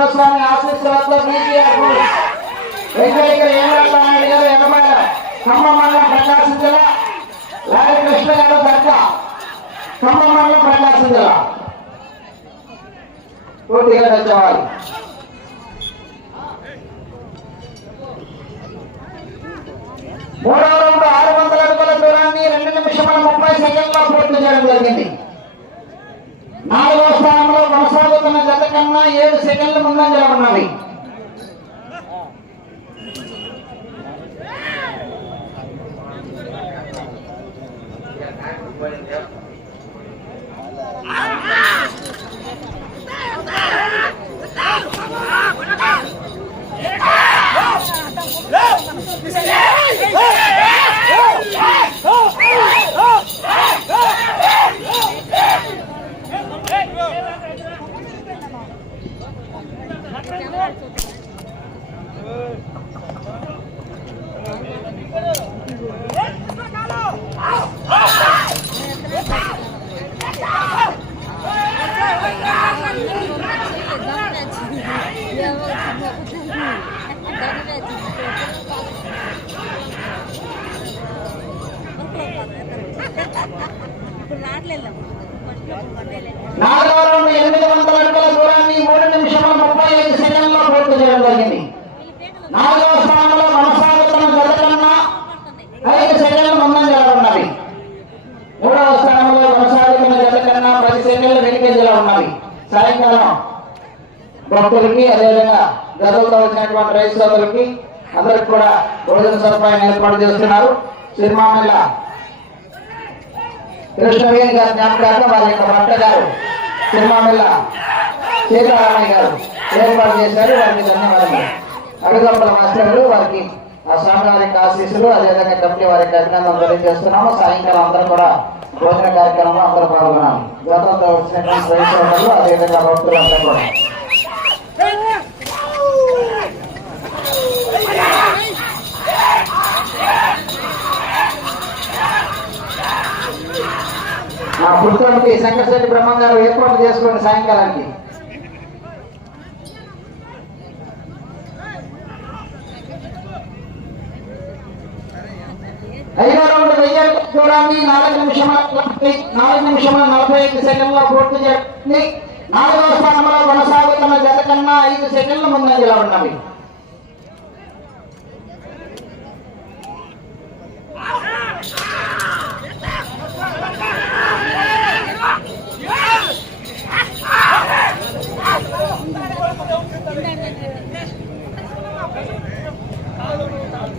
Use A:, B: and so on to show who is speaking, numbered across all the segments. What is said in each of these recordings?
A: వెంకటేశ్వర స్వామి ఆశీస్సులతో బీజీఆర్ వెంకటగిరి ఏమరాజు గారు ఎనభై ఖమ్మం మండలం ప్రకాశం జిల్లా లారీ కృష్ణ గారు దర్గా ఖమ్మం మండలం ప్రకాశం జిల్లా పూర్తిగా తెచ్చేవాళ్ళు మూడవ రౌండ్ ఆరు వందల అడుగుల దూరాన్ని రెండు నిమిషముల ముప్పై సెకండ్లో పూర్తి చేయడం జరిగింది. నాలుగో స్థానంలో కొనసాగుతున్న జత కన్నా ఏడు సెకండ్లు ముందంజలో ఉన్నవి
B: ఇప్పుడు రావట్లేదు
A: ఎనిమిది వందల అడుగుల దూరాన్ని మూడు నిమిషముల ముప్పై ఐదు సెకండ్లో పూర్తి చేయడం జరిగింది. నాలుగవ స్థానంలో కొనసాగుతున్న జత కన్నా ఐదు సెకండ్లు ముందంజలో ఉన్నవి మూడవ స్థానంలో కొనసాగుతున్న జత కన్నా పది సెకండ్లు వెనుకంజలో ఉన్నవి సాయంకాలం భక్తులకి అదేవిధంగా గతంలో వచ్చినటువంటి రైతు సోదరులకి అందరికి కూడా భోజన సదుపాయం ఏర్పాటు చేస్తున్నారు. సిరిమామిల్ల కృష్ణవేణి గారి జ్ఞాపకార్థం వారి యొక్క భర్త గారు సిరిమామిల్ల సీతారామయ్య గారు ఏర్పాటు చేశారు. వారికి ధన్యవాదాలు అడుగంపల మాస్టర్లు వారికి ఆ స్వామి వారి యొక్క ఆశీస్సులు అదేవిధంగా కమిటీ వారి యొక్క అభినందనలు తెలియజేస్తున్నాము. సాయంకాలం అందరూ కూడా భోజన కార్యక్రమంలో అందరూ పాల్గొనాలి. గతంతో వచ్చినటువంటి రైతు అదేవిధంగా భక్తులందరూ కూడా. ఆ పుస్తకానికి శంకరశెట్టి బ్రహ్మం గారు ఏర్పాటు చేసుకోండి సాయంకాలానికి ఐదో రౌండ్ వెయ్యి దూరాన్ని నాలుగు నిమిషముల నలభై నాలుగు నిమిషముల నలభై ఐదు సెకండ్ల పూర్తి చేస్తుంది నాలుగవ స్థానంలో కొనసాగుతున్న జత కన్నా ఐదు సెకండ్ల ముందంజలో ఉన్నవి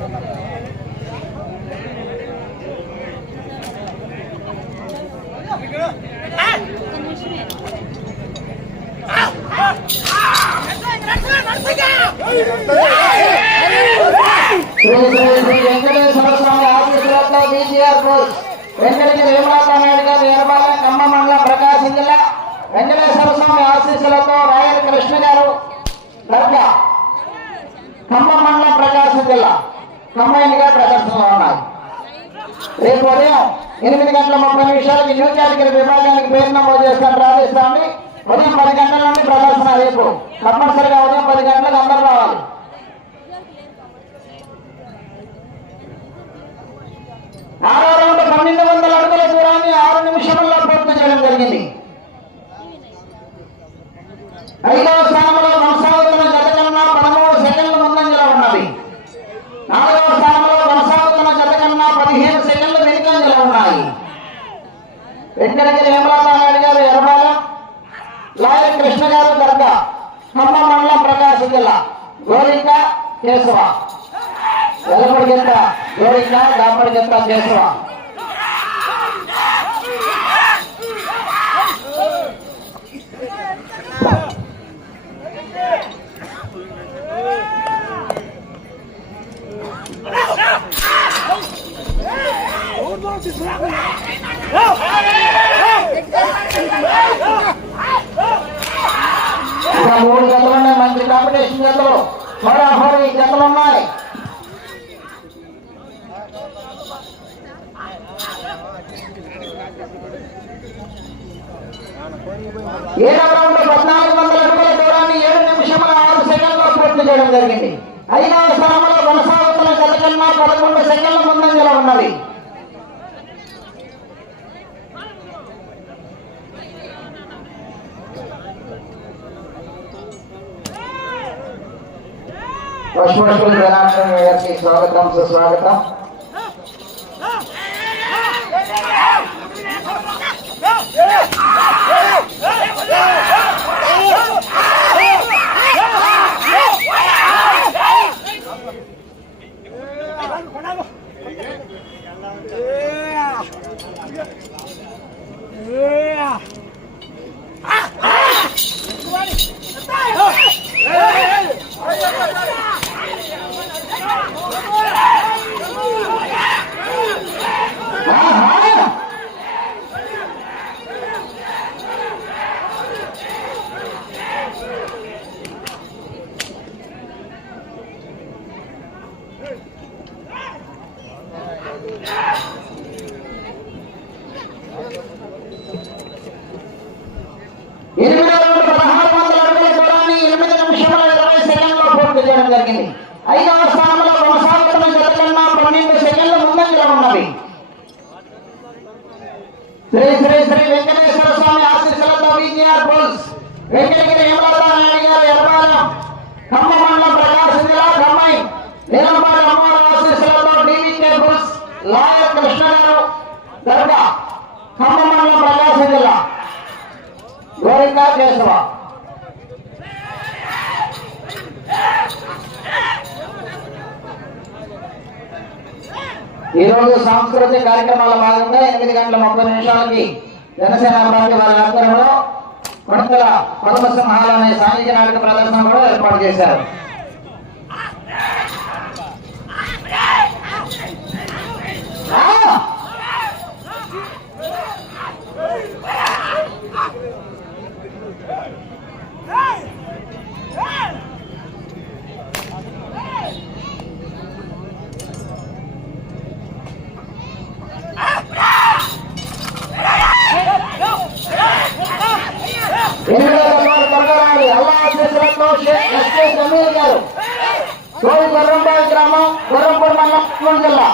A: Thank you. శ్రీ శ్రీ శ్రీ వెంకటేశ్వర స్వామి ఆశీస్సులతో బీజీఆర్ బోస్ వెంకటగిరి విమలానాయుడు గారు ఎర్రబాల ఖమ్మం మండలం ప్రకాశం జిల్లా వెంకటేశ్వర స్వామి ఆశీస్సులతో రాయల కృష్ణ గారు దర్గా ఖమ్మం మండలం ప్రకాశం జిల్లా కంబైన్గా ప్రదర్శనలో ఉన్నారు రేపు ఉదయం ఎనిమిది గంటల ముప్పై నిమిషాలకి న్యూ కేటగిరీ విభాగానికి పేరు నమోదు చేస్తాను. ప్రార్థిస్తామని ఉదయం పది గంటల నుండి ప్రదర్శన రేపు. తప్పనిసరిగా ఉదయం పది గంటలకు అందరూ రావాలి. ఆరో రౌండ్ పన్నెండు వందల అడుగుల దూరాన్ని ఆరు నిమిషంలో పూర్తి చేయడం జరిగింది. ఐదవ స్థానంలో కొనసాగుతున్న జత కన్నా పదమూడు సెకండ్ల ముందంజలో ఉన్నది. నాలుగవ స్థానంలో కొనసాగుతున్న జత కన్నా పదిహేను సెకండ్లు వెనుకంజలో ఉన్నాయి. వెంకటగిరి హేమలతానాయుడు గారు ఎర్రబాలెం లాయర్ కృష్ణ గారు దర్గా ఖమ్మం మండలం ప్రకాశం జిల్లా గోరింక కేశవ. ఎల్లపడి గింత గోరింక దాపడి గింత కేశవ ఇంకా మూడు జతలు ఉన్నాయి మంచి కాంపిటీషన్ జతలు హోరాహోరీ జతలు ఉన్నాయి. ఏడవ రౌండ్ పద్నాలుగు వందల అడుగుల దూరాన్ని ఏడు నిమిషముల ఆరు సెకండ్లో పూర్తి చేయడం జరిగింది. ఐదవ స్థానంలో కొనసాగుతున్న గత కన్నా పదకొండు సెకండ్ల ముందంజలో ఉన్నది. పశుపక్షుల జనాంగం గారికి స్వాగతం సుస్వాగతం ఆహా! ఎనిమిది రౌండ్ పదహారు వందల అడుగుల దూరాన్ని ఎనిమిది నిమిషముల ఇరవై సెకండ్లో పూర్తి చేయడం జరిగింది ఐదవ స్థానంలో కొనసాగుతున్న జత కన్నా పన్నెండు సెకండ్ల ముందంజలో ఉన్నది శ్రీ శ్రీ శ్రీ వెంకటేశ్వర స్వామి ఆశీస్సులతో విజిఆర్ బుల్స్ వెంకటగిరి హేమలత నాయుడు గారు ఎర్రబాలెం ఖమ్మం మండలం ప్రకాశం జిల్లా ఖమ్మై నీలంపాటి అమ్మవారి ఆశీస్సులతో డివికే బుల్స్ లాయర్ కృష్ణ గారు దర్గా ఖమ్మం మండలం ప్రకాశం జిల్లా గోరింకా కేశవ ఈ రోజు సాంస్కృతిక కార్యక్రమాల భాగంగా ఎనిమిది గంటల ముప్పై నిమిషాలకి జనసేన పార్టీ వారి ఆధ్వర్యంలో కొడతల పద్మసింహాలు అనే సాంఘిక నాటక ప్రదర్శన కూడా ఏర్పాటు చేశారు ఆ! ఎనిమిదవ వారు త్వరగా రావాలి అల్లా ఆశీస్సులతో షేక్ ఎస్కే జమీర్ గారు సోయి గొర్రంపాయి గ్రామం గొర్రంపూడి మండలం కర్నూలు జిల్లా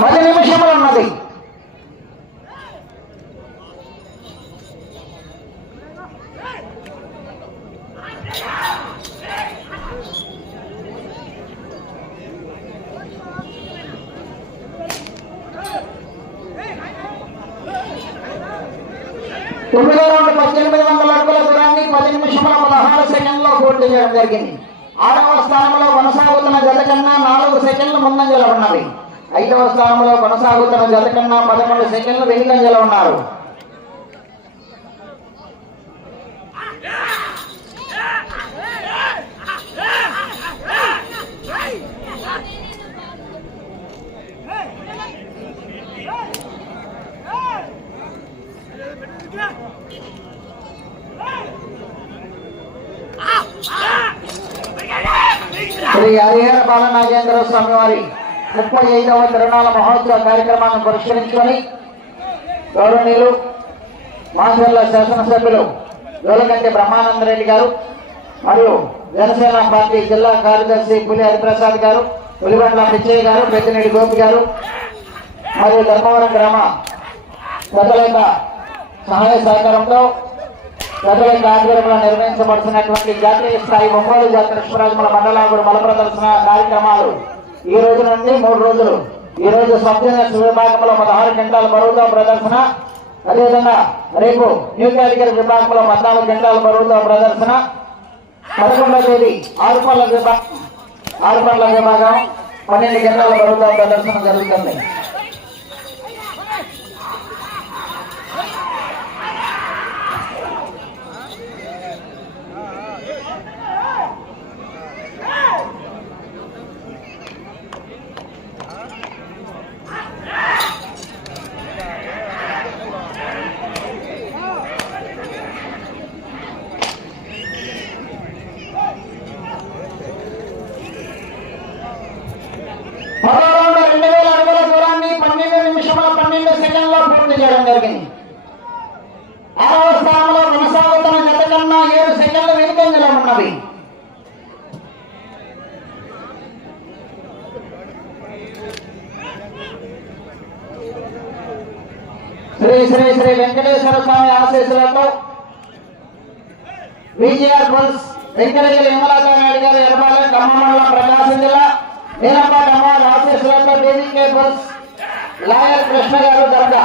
A: పది నిమిషములు ఉన్నది తొమ్మిదో రౌండ్ పద్దెనిమిది వందల అడుగుల దూరాన్ని పది నిమిషముల పదహారు సెకండ్లో పూర్తి చేయడం జరిగింది. ఆరవ స్థానంలో కొనసాగుతున్న జత కన్నా నాలుగు సెకండ్లు ముందంజలో ఉన్నది ఐదవ స్థానంలో కొనసాగుతున్న జత కన్నా పదకొండు సెకండ్లు వెనుకంజలో ఉన్నారు. నాగేంద్ర స్వామి వారి ముప్పై ఐదవ తిరునాళ మహోత్సవ కార్యక్రమాన్ని పురస్కరించుకొని గౌరవనీయులు మాచర్ల శాసనసభ్యులు గోలకంటి బ్రహ్మానంద రెడ్డి గారు మరియు జనసేన పార్టీ జిల్లా కార్యదర్శి పులి హరిప్రసాద్ గారు పులిబండ్ల పిచ్చయ్య గారు పెద్దినేడి గోపి గారు మరియు ధర్మవరం గ్రామ పెద్దల సహాయ సహకారంతో ప్రజల ఆధ్వర్యంలో నిర్వహించబడుతున్నటువంటి జాతీయ స్థాయి ఒంగోలు జాతర కృష్ణరాజముల మండలాగుడు బల ప్రదర్శన కార్యక్రమాలు ఈ రోజు నుండి మూడు రోజులు. ఈ రోజు సబ్జెక్ట్ విభాగంలో పదహారు గంటల బరువుతో ప్రదర్శన. అదేవిధంగా రేపు న్యూ కేటగిరీ విభాగంలో పద్నాలుగు గంటల బరువుతో ప్రదర్శన. పదకొండవ తేదీ ఆరుపల్ల విభాగం ఆరుపల్ల విభాగం పన్నెండు గంటల బరువుతో ప్రదర్శన జరుగుతుంది. శ్రీ శ్రీ శ్రీ వెంకటేశ్వర స్వామి ఆశీస్సులతో విజిఆర్ బుల్స్ వెంకటగిరి విమలాకా నాయుడు గారు ఎరపాలెం ఖమ్మం ప్రకాశం జిల్లా. నీలపాటి అమ్మవారి ఆశీస్సులతో డీవీకే బుల్స్ లాయర్ కృష్ణ గారు దర్గా.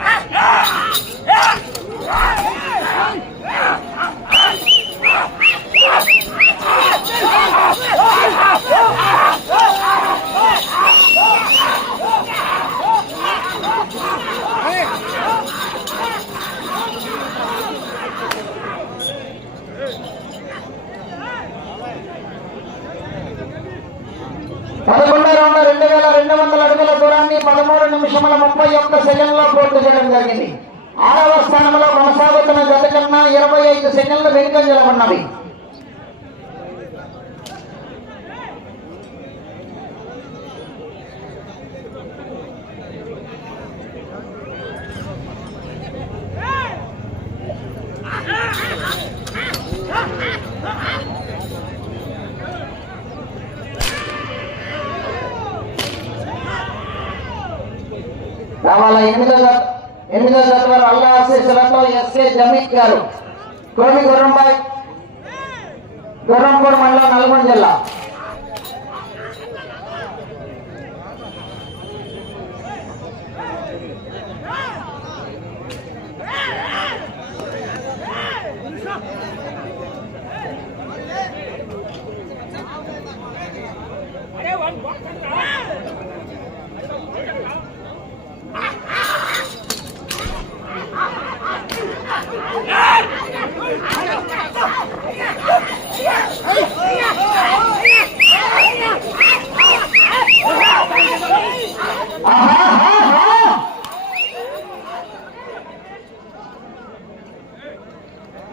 A: యాభై ఐదు సెకండ్లు వెనుక ఉన్నవి రావాల? ఎనిమిదో ఎనిమిదో జత వారు అల్లా ఆశీస్సులతో ఎస్కే గారు కోడి గుర్రంబాయ్ గుర్రంపూడి మండలం నల్గొండ జిల్లా.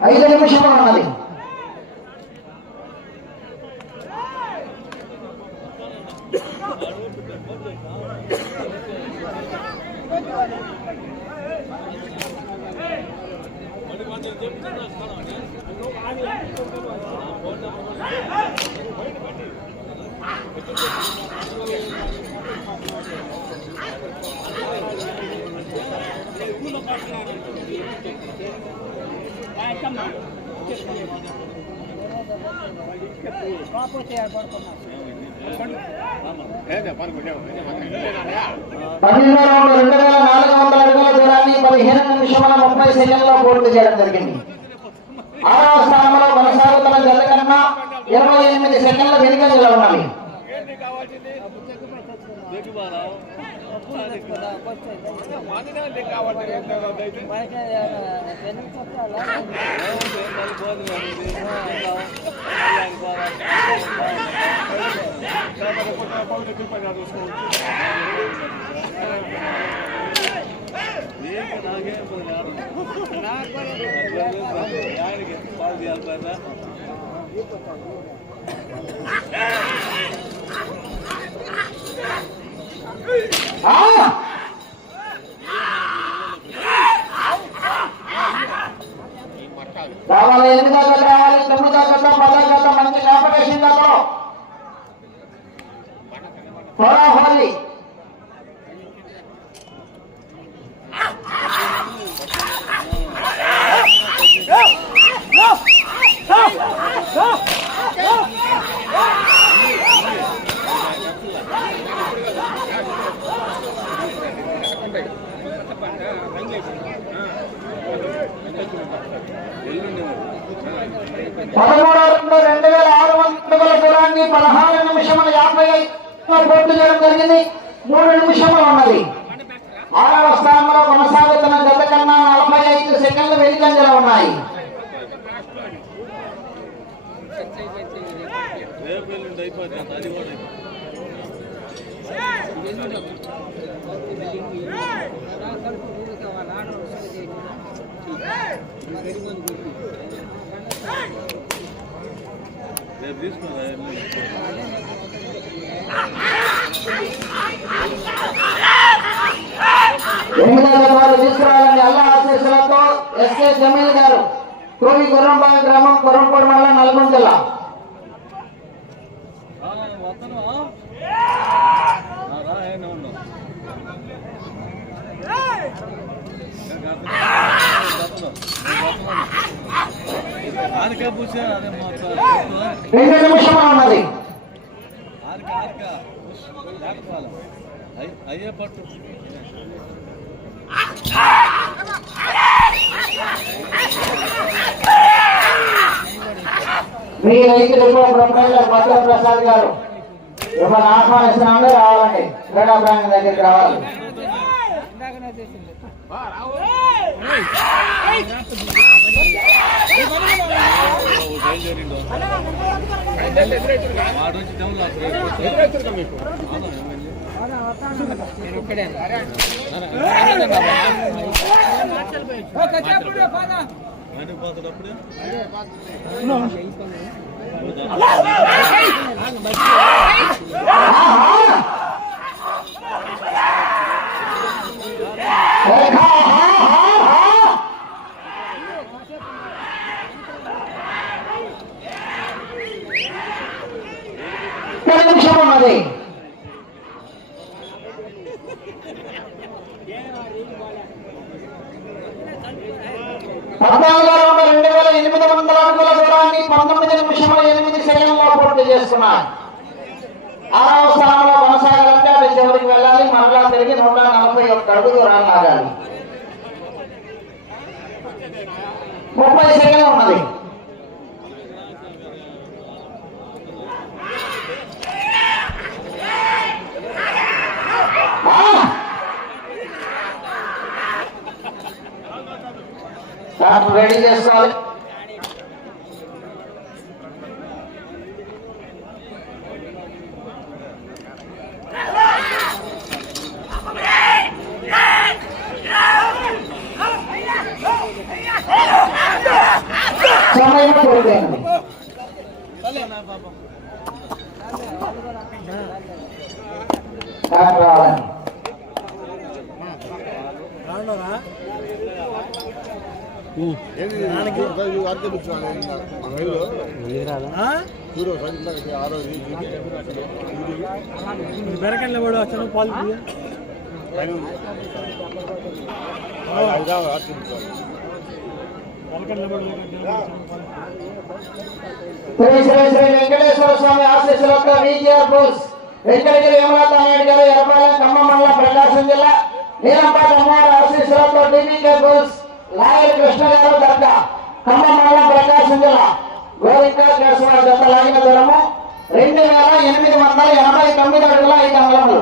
A: ఐదు నిమిషములు ఉన్నది పదిహేను రెండు వేల నాలుగు వందల అడుగుల దూరాన్ని పదిహేను నిమిషముల ముప్పై సెకండ్లో పూర్తి చేయడం జరిగింది ఆరవ స్థానంలో కొనసాగుతున్న జత కన్నా ఇరవై ఎనిమిది సెకండ్ల వెనుకంజలో ఉన్నవి ఆ! రావాలి ఎనిమిదో గత రావాలి తొమ్మిదో గత పదో గత మంచి కాంపిటీషన్లో హోలీ పదమూడవ రెండు రెండు వేల ఆరు వందల దూరాన్ని పదహారు నిమిషముల యాభై ఐదులో పూర్తి చేయడం జరిగింది. మూడు నిమిషంలో ఉన్నది. ఆరవ స్థానంలో కొనసాగుతున్న గత కన్నా నలభై ఐదు సెకండ్లు వెనుకంజలో ఉన్నాయి.
C: రేపు ఎల్లుండి
A: ఎనిమిదవ వారు తీసుకురావాలని అల్లా ఆశీస్సులతో ఎస్కే జమీల్ గారు గుర్రంపాయ గ్రామం గుర్రంపూడి మండలం నల్గొండ జిల్లా. రెండు ఉన్నది?
C: అయ్యే పట్టు
A: మీ రైతులు బ్రహ్మేంద్ర భద్ర ప్రసాద్ గారు మిమ్మల్ని ఆహ్వానిస్తున్నాను రావాలండి. క్రీడా ప్రాంగణం దగ్గరికి రావాలి.
C: వాడు
A: ఉన్నది. పద్నాలుగు రౌండ్ రెండు వేల ఎనిమిది వందల అడుగుల దూరాన్ని పంతొమ్మిది నిమిషముల ఎనిమిది సెకండ్లో పూర్తి చేస్తున్నారు ఆరవ స్థానంలో కొనసాగాలంటే అది చివరికి వెళ్ళాలి. మరలా తిరిగి నూట నలభై ఒక్క అడుగు రాగాలి ముప్పై సెకండ్ ఉన్నది. రెడీ చేసుకోవాలి.
D: బెరకంలో కూడా వచ్చాను పాలు
A: శ్రీ శ్రీ శ్రీ వెంకటేశ్వర స్వామి ఆశీస్సులతో విజిఆర్ బోస్ వెంకటగిరి యమనాథ నాయుడు గారు ఎర్రపాలెం ఖమ్మం మండలం ప్రకాశం జిల్లా నీలంపాటి అమ్మవారి ఆశీస్సులతో డివికే బోస్ లాయర్ కృష్ణ గారు దర్గా ఖమ్మం మండలం ప్రకాశం జిల్లా. గోరింకా కేశవ జత లాగిన దూరము రెండు వేల ఎనిమిది వందల ఎనభై తొమ్మిది అడుగుల ఐదు అంగుళములు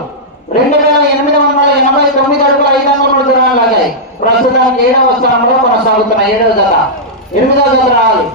A: రెండు వేల ఎనిమిది వందల ఎనభై తొమ్మిది అడుగుల ఐదు అంగుళముల దూరాలు లాగాయి. ప్రస్తుతానికి ఏడవ స్థానంలో కొనసాగుతున్న ఏడవ జత. ఎనిమిదవ జత రావాలి.